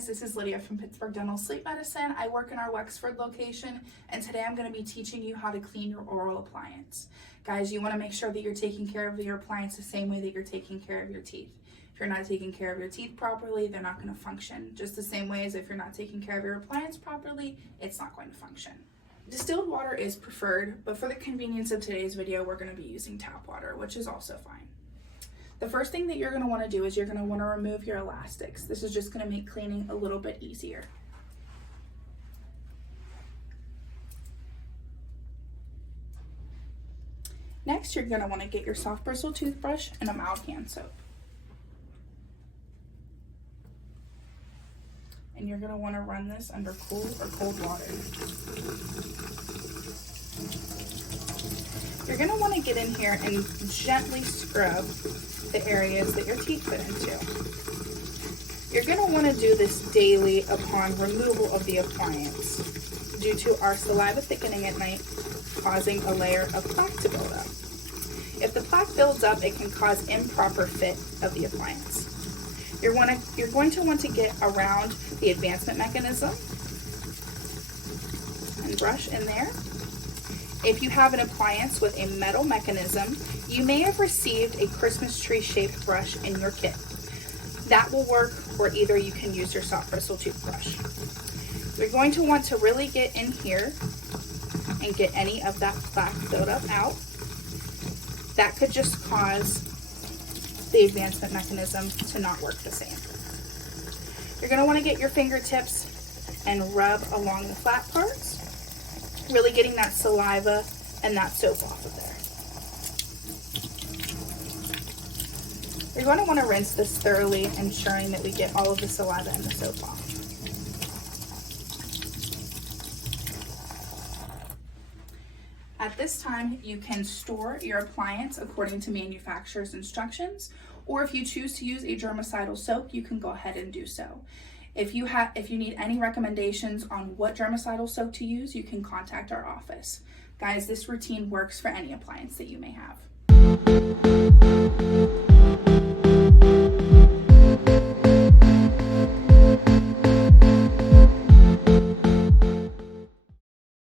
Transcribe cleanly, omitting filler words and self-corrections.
guys, this is Lydia from Pittsburgh Dental Sleep Medicine. I work in our Wexford location, and today I'm going to be teaching you how to clean your oral appliance. Guys, you want to make sure that you're taking care of your appliance the same way that you're taking care of your teeth. If you're not taking care of your teeth properly, they're not going to function. Just the same way as if you're not taking care of your appliance properly, it's not going to function. Distilled water is preferred, but for the convenience of today's video, we're going to be using tap water, which is also fine. The first thing that you're going to want to do is you're going to want to remove your elastics. This is just going to make cleaning a little bit easier. Next, you're going to want to get your soft bristle toothbrush and a mild hand soap. And you're going to want to run this under cool or cold water. You're going to want to get in here and gently scrub the areas that your teeth fit into. You're going to want to do this daily upon removal of the appliance due to our saliva thickening at night causing a layer of plaque to build up. If the plaque builds up, it can cause improper fit of the appliance. You're going to want to get around the advancement mechanism and brush in there. If you have an appliance with a metal mechanism, you may have received a Christmas tree shaped brush in your kit. That will work, or either you can use your soft bristle toothbrush. You're going to want to really get in here and get any of that plaque buildup out. That could just cause the advancement mechanism to not work the same. You're going to want to get your fingertips and rub along the flat parts, really getting that saliva and that soap off of there. You're going to want to rinse this thoroughly, ensuring that we get all of the saliva and the soap off. At this time, you can store your appliance according to manufacturer's instructions, or if you choose to use a germicidal soap, you can go ahead and do so. If you need any recommendations on what germicidal soap to use, you can contact our office. Guys, this routine works for any appliance that you may have.